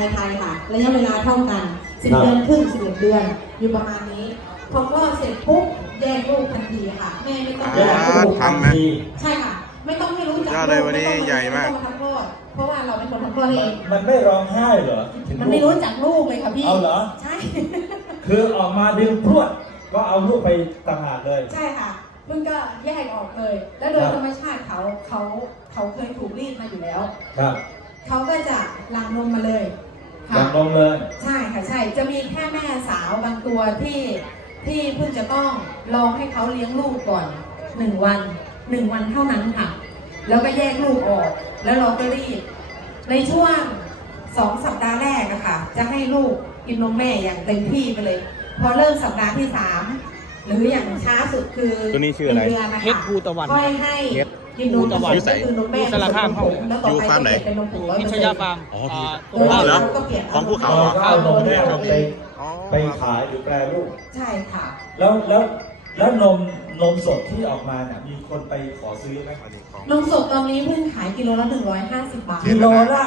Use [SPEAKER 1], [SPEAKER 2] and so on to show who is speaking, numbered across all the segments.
[SPEAKER 1] ายไทยค่ะระยะเวลาเท่ากัน10 เดือนครึ่ง11 เดือนอยู่ประมาณนี้พอคลอดเสร็จปุ๊บแยกลูกทันทีค่ะแม่ไม่ต้อง
[SPEAKER 2] ทำไหม
[SPEAKER 1] ใช่ค่ะไม่ต้องให้รู้จัก
[SPEAKER 2] เลยวันนี้ใหญ่มาก
[SPEAKER 1] เพราะว่าเราเป็นคนทำคลอดเอง
[SPEAKER 3] มันไม่ร้องไห้เหรอ
[SPEAKER 1] มันไม่รู้จักลูกเลยค่ะพี่
[SPEAKER 3] เอาเหรอ
[SPEAKER 1] ใช่
[SPEAKER 3] คือออกมาดึงพรวดก็เอาลูกไปต่างหากเลย
[SPEAKER 1] ใช่ค่ะมันก็แยกออกเลยแล้วโดยธรรมชาติเขาเคยถูกรีดมาอยู่แล้ว
[SPEAKER 3] ครับ
[SPEAKER 1] เขาก็จะหลั่งนมมาเลย
[SPEAKER 3] หลั่งนมเลย
[SPEAKER 1] ใช่ค่ะใช่จะมีแค่แม่สาวบางตัวที่เพิ่งจะต้องลองให้เขาเลี้ยงลูกก่อน1 วันเท่านั้นค่ะแล้วก็แยกลูกออกแล้วเราก็รีดในช่วง2 สัปดาห์แรกอะค่ะจะให้ลูกกินนมแม่อย่างเต็มที่ไปเลยพอเริ่มสัปดาห์ที่3หรืออย่างช้าสุดคือ
[SPEAKER 2] ตัวนี้ชื่ออะไร
[SPEAKER 1] เฮ็ดภูตะวันค่อยให้กินนมตะวันคือนมแม่
[SPEAKER 4] สารภาพเขา
[SPEAKER 2] อยู่ฟาร์มไหน
[SPEAKER 4] พิชยาฟาร์ม
[SPEAKER 2] อ๋อเหรอของภูเขา
[SPEAKER 3] ข้าวนมแม่ไปขายหรือแปรรูป
[SPEAKER 1] ใช่ค่ะ
[SPEAKER 3] แล้วนมสดที่ออกมาเนี่ยมีคนไปขอซื้อไหม
[SPEAKER 1] นมสดตอนนี้เพิ่งขายกิโลละ150 บาท
[SPEAKER 3] กิโลละ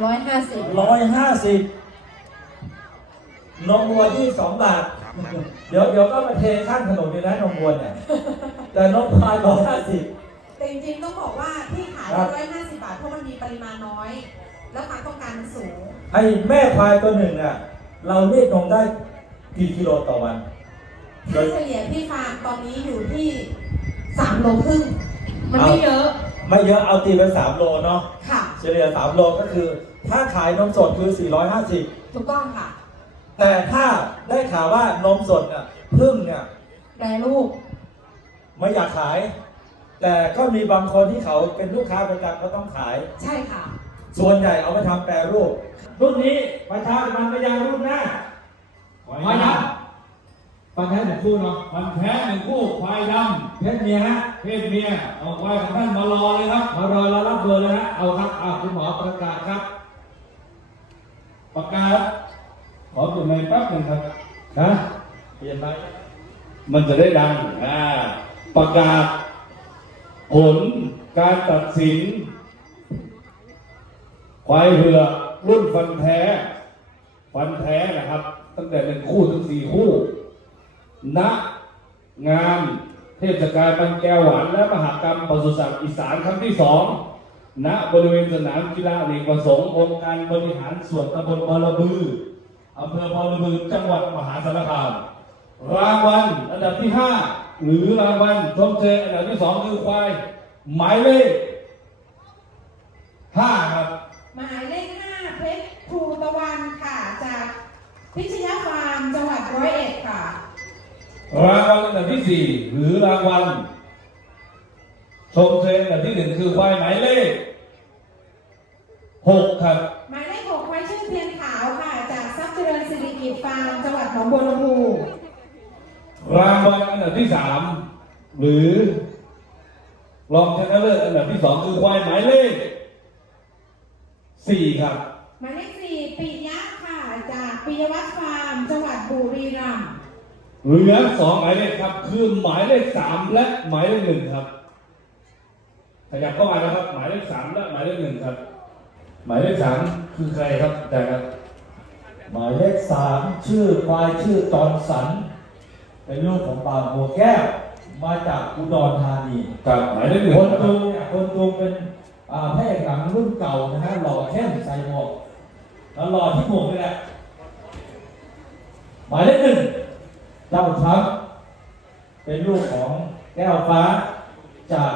[SPEAKER 3] 150นมวัว22 บาทเดี๋ยวก็มาเทข้างถนนเลยนะนมวัวเนี่ยแต่นมควาย150
[SPEAKER 1] แต่จริงๆต้องบอกว่าที่ขาย150 บาทเพราะมันมีปริมาณน้อยแล้วความต้องการมันสูง
[SPEAKER 3] ไอ้แม่ควายตัวหนึ่งเนี่ยเราเรียกนมได้กี่กิโลต่อวัน
[SPEAKER 1] ถ้าเฉลี่ยที่ฟาร์มตอนนี้อยู่ที่3 โลครึ่งมันไม่เยอะ
[SPEAKER 3] เอาตีไป3 โลเนาะ
[SPEAKER 1] ค่ะ
[SPEAKER 3] เฉลี่ย3 โลก็คือถ้าขายนมสดคือ450
[SPEAKER 1] ถูกต้องค่ะ
[SPEAKER 3] แต่ถ้าได้ข่าวว่านมสดเนี่ยพึ่งเนี่ย
[SPEAKER 1] แปรรูป
[SPEAKER 3] ไม่อยากขายแต่ก็มีบางคนที่เขาเป็นลูกค้าประจำก็ต้องขาย
[SPEAKER 1] ใช่ค่ะ
[SPEAKER 3] ส่วนใหญ่เอาไปทำแปรรูปรุ่นนี้ประชาชนพยารุ่นหน้า
[SPEAKER 4] ควายดำฟันแท้1 คู่เนาะฟันแท้1 คู่ควายดำ
[SPEAKER 3] เพศเมียฮะ
[SPEAKER 4] เพศเมียเอาควายของท่านมารอเลยครับ
[SPEAKER 3] มารอแล้วรับเบอร์เลยฮะเอาครับคุณหมอประกาศครับ
[SPEAKER 4] ประกาศขอจุดไมค์แป๊บนึงครับ
[SPEAKER 3] นะเปลี่ยนไป
[SPEAKER 4] มันจะได้ดังประกาศผลการตัดสินควายเผือกรุ่นฟันแท้นะครับตั้งแต่1 คู่ถึง4 คู่ณงานเทศกาลบางแก้วหวานและมหกรรมปศุสัตว์อีสานครั้งที่2ณบริเวณสนามกีฬาอเนกประสงค์องค์การบริหารส่วนตำบลบารบืออำเภอบารบือจังหวัดมหาสารคามรางวัลอันดับที่5หรือรางวัลชมเชยอันดับที่2คือควายหมายเลข5ครับ
[SPEAKER 1] หมายเลข5เพชรภูตะวันค่ะจากพิชยาฟาร์มจังหวัด101ค่ะ
[SPEAKER 4] รางวัลอันดับที่4หรือรางวัลชมเชยอันดับที่1คือควายหมายเลข6ครับ
[SPEAKER 1] หมายเลข6ควายชื่อเพียงขาวค่ะจากทรัพย์เจริญสิริกิจฟาร์มจังหวัดหนองบัวลำพู
[SPEAKER 4] รางวัลอันดับที่3หรือรองชนะเลิศอันดับที่2คือควายหมายเลข4ครับ
[SPEAKER 1] หมายเลข4ปิยะค่ะจากปิยวัฒน์ฟาร์มจังหวัดบุรีรัมย์
[SPEAKER 4] เหลือ2 หมายเลขครับคือหมายเลข3และหมายเลข1ครับขยับเข้ามานะครับหมายเลข3และหมายเลข1ครับหมายเลข3คือใครครับแต่ครับ
[SPEAKER 3] หมายเลข3ชื่อควายชื่อจอนสันเป็นลูกของป่าหัวแก้วมาจากอุดรธานี
[SPEAKER 4] กับหมายเลข1
[SPEAKER 3] คนจูงเนี่ยคนจูงเป็นพระเอกหนังรุ่นเก่านะฮะหล่อเข้มใส่หมวกแล้วหล่อที่หมวกนี่แหละหมายเลข1เจ้าทัพเป็นลูกของแก้วฟ้าจาก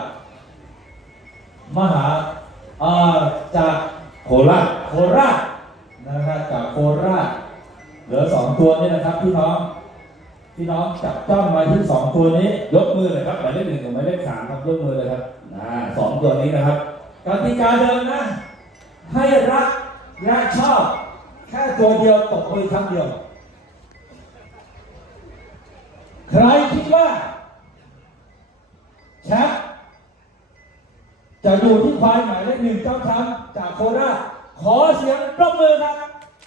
[SPEAKER 3] จากโคราชนะครับจากโคราชเหลือ2 ตัวนี้นะครับพี่น้องจับจ้องมาที่2 ตัวนี้
[SPEAKER 4] ยกมือเลยครับหมายเลข1กับหมายเลข3ครับยกมือเลยครับ2 ตัวนี้นะครับ
[SPEAKER 3] กติกาเดิมนะให้รักและชอบแค่ตัวเดียวตกมือครั้งเดียวใครคิดว่าแชมป์จะอยู่ที่ควายหมายเลข1เจ้าช้างจากโคราชขอเสียงปรบมือครับ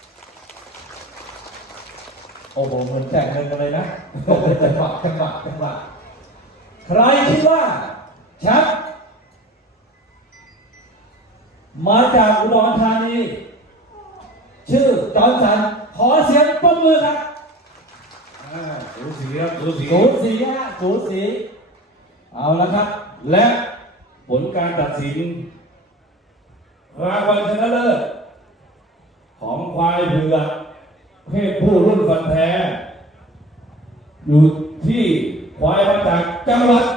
[SPEAKER 3] โอ้โหเหมือนแจกเงินกันเลยนะจังหวะใครคิดว่าแชมป์มาจากอุดรธานีชื่อจอห์นสันขอเสียงปรบมือครับ
[SPEAKER 4] สูสีครับสูสี
[SPEAKER 3] สูสีฮะสูสีเอาละครับ
[SPEAKER 4] และผลการตัดสินรางวัลชนะเลิศของควายเผือกเพศผู้รุ่นฟันแท้ อยู่ที่ควายมาจากจังหวัด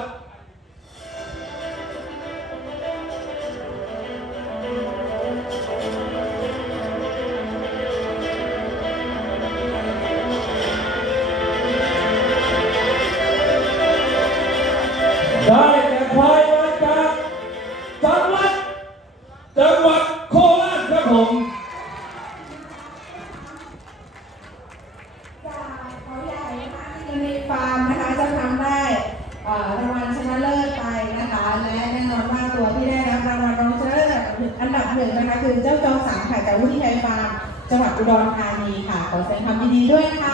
[SPEAKER 3] ได้แก่ควายมาจากจังหวัด
[SPEAKER 4] โคราชครับผม
[SPEAKER 5] จากเขาใหญ่นะคะที่ในฟาร์มนะคะจะทำได้รางวัลชนะเลิศไปนะคะ และแน่นอนว่าตัวที่ได้รับรางวัลรองชนะเลิศอันดับหนึ่งนะคะคือเจ้าจอมสามค่ะจากวุฒิชัยฟาร์มจังหวัดอุดรธานีค่ะขอแสดงความยินดีด้วยค่ะ